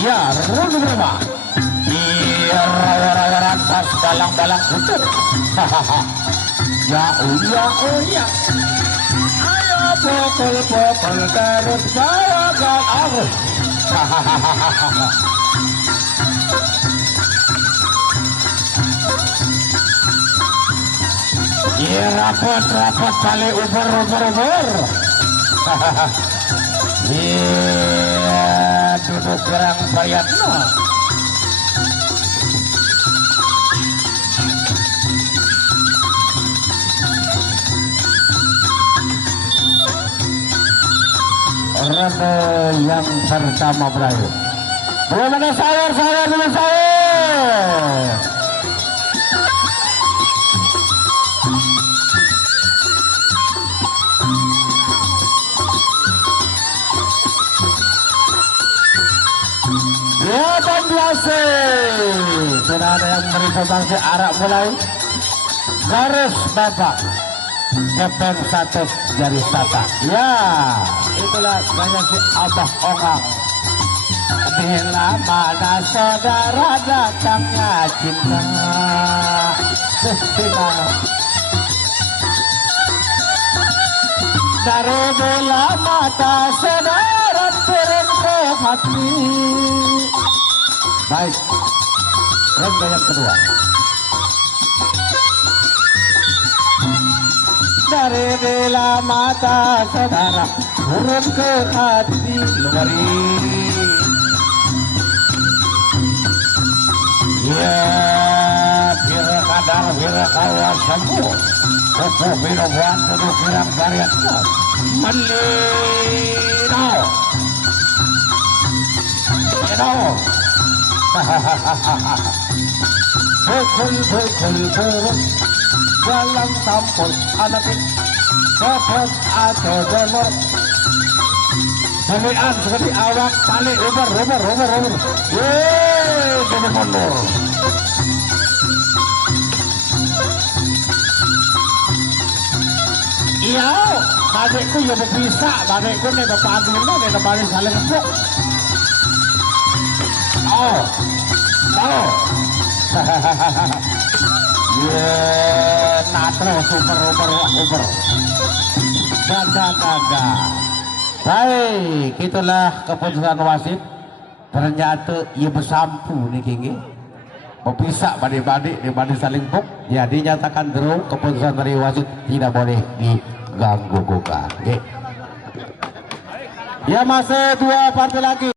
Ya, ronde berapa? Iya, rawa-rawa tas balang-balang putih. Hahaha. Ya, oh ya, oh ya. Ayo pokol-pokol terus bawakan arus. Hahaha. Iya, rapot-rapot balik ubur-ubur. Iya, duduk gerang bayatno. Ronde yang pertama berakhir. Belum ada sayur dulu sayur. Sudah ada yang beri sumbangsi arak mulai garis bapak kepen satu jari tata. Ya, itulah gaya si Abah Orang. Bila mana saudara datangnya cinta sestina. Dari bila mata saudara turun ke hati. Baik, ronde yang kedua. Dari bila mata saudara turun ke hati lumari. Ya, bila kadar bila kawas sembuh. Kupu bila buan duduk bilang varian kau. Melino. Pukul dalam tampul anak kepot atau donor pemian seperti awak tali uber yeay jadi mundur. Iya badekku ya bisa badekku nih bapak aduna nih kembali saling empuk. Oh ya natro super uber gaga. Baik, itulah keputusan wasit. Ternyata ia bersampu nih kini berpisah badik-badik dibanding saling puk. Ya dinyatakan draw, keputusan dari wasit tidak boleh diganggu gugat. Ya masih dua partai lagi.